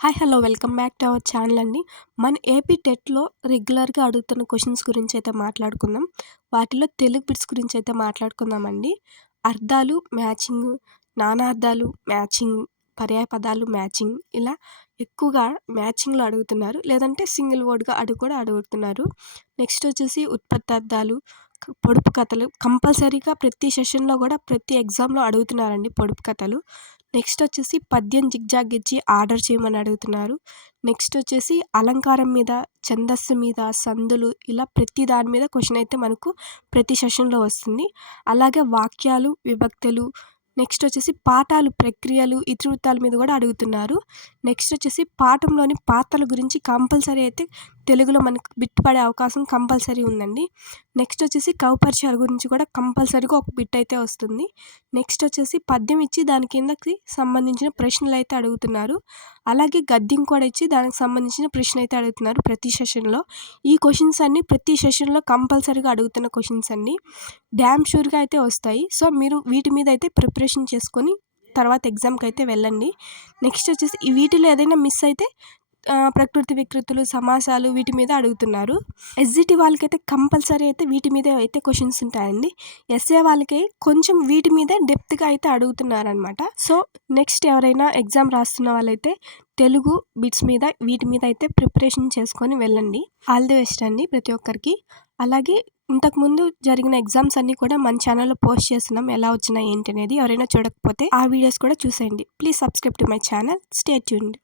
Hi hello welcome back to our channel అండి. మన AP టెట్‌లో రెగ్యులర్‌గా అడుగుతున్న క్వెషన్స్ గురించి అయితే మాట్లాడుకుందాం. వాటిలో తెలుగు బిట్స్ గురించి అయితే మాట్లాడుకుందామండి. అర్థాలు మ్యాచింగు, నానార్థాలు మ్యాచింగ్, పర్యాయ పదాలు మ్యాచింగ్ ఇలా ఎక్కువగా మ్యాచింగ్‌లో అడుగుతున్నారు. లేదంటే సింగిల్ వర్డ్‌గా కూడా అడుగుతున్నారు. నెక్స్ట్ వచ్చేసి ఉత్పత్తార్థాలు, పొడుపు కథలు కంపల్సరీగా ప్రతి సెషన్‌లో కూడా ప్రతి ఎగ్జామ్‌లో అడుగుతున్నారండి పొడుపు కథలు. నెక్స్ట్ వచ్చేసి పద్యం జిగ్‌జాగ్ ఇచ్చి ఆర్డర్ చేయమని అడుగుతున్నారు. నెక్స్ట్ వచ్చేసి అలంకారం మీద, ఛందస్సు మీద, సందులు ఇలా ప్రతి దాని మీద క్వెషన్ అయితే మనకు ప్రతి సెషన్‌లో వస్తుంది. అలాగే వాక్యాలు, విభక్తులు, నెక్స్ట్ వచ్చేసి పాఠాలు, ప్రక్రియలు, ఇతివృత్తాల మీద కూడా అడుగుతున్నారు. నెక్స్ట్ వచ్చేసి పాఠంలోని పాత్రల గురించి కంపల్సరీ అయితే తెలుగులో మనకు బిట్ పడే అవకాశం కంపల్సరీ ఉందండి. నెక్స్ట్ వచ్చేసి కవిపరిచయాల గురించి కూడా కంపల్సరీగా ఒక బిట్ అయితే వస్తుంది. నెక్స్ట్ వచ్చేసి పద్యం ఇచ్చి దాని కిందకి సంబంధించిన ప్రశ్నలు అయితే అడుగుతున్నారు. అలాగే గద్యం కూడా ఇచ్చి దానికి సంబంధించిన ప్రశ్న అయితే అడుగుతున్నారు ప్రతి సెషన్‌లో. ఈ క్వెషన్స్ అన్నీ ప్రతి సెషన్‌లో కంపల్సరీగా అడుగుతున్న క్వెషన్స్ అండి. డ్యామ్ షూర్‌గా అయితే వస్తాయి. సో, మీరు వీటి మీద అయితే ప్రిపరేషన్ చేసుకొని తర్వాత ఎగ్జామ్‌కి అయితే వెళ్ళండి. నెక్స్ట్ వచ్చేసి ఈ వీటిలో ఏదైనా మిస్ అయితే ప్రకృతి వికృతులు, సమాసాలు వీటి మీద అడుగుతున్నారు. ఎస్‌జిటి వాళ్ళకైతే కంపల్సరీ అయితే వీటి మీదే అయితే క్వెషన్స్ ఉంటాయండి. ఎస్ఏ వాళ్ళకి కొంచెం వీటి మీద డెప్త్‌గా అయితే అడుగుతున్నారనమాట. సో, నెక్స్ట్ ఎవరైనా ఎగ్జామ్ రాస్తున్న వాళ్ళైతే తెలుగు బిట్స్ మీద వీటి మీద అయితే ప్రిపరేషన్ చేసుకొని వెళ్ళండి. ఆల్ ది బెస్ట్ అండి ప్రతి ఒక్కరికి. అలాగే ఇంతకుముందు జరిగిన ఎగ్జామ్స్ అన్నీ కూడా మన ఛానల్‌లో పోస్ట్ చేస్తున్నాం. ఎలా వచ్చినాయి ఏంటి అనేది ఎవరైనా చూడకపోతే ఆ వీడియోస్ కూడా చూసేయండి. Please subscribe to my channel. Stay tuned.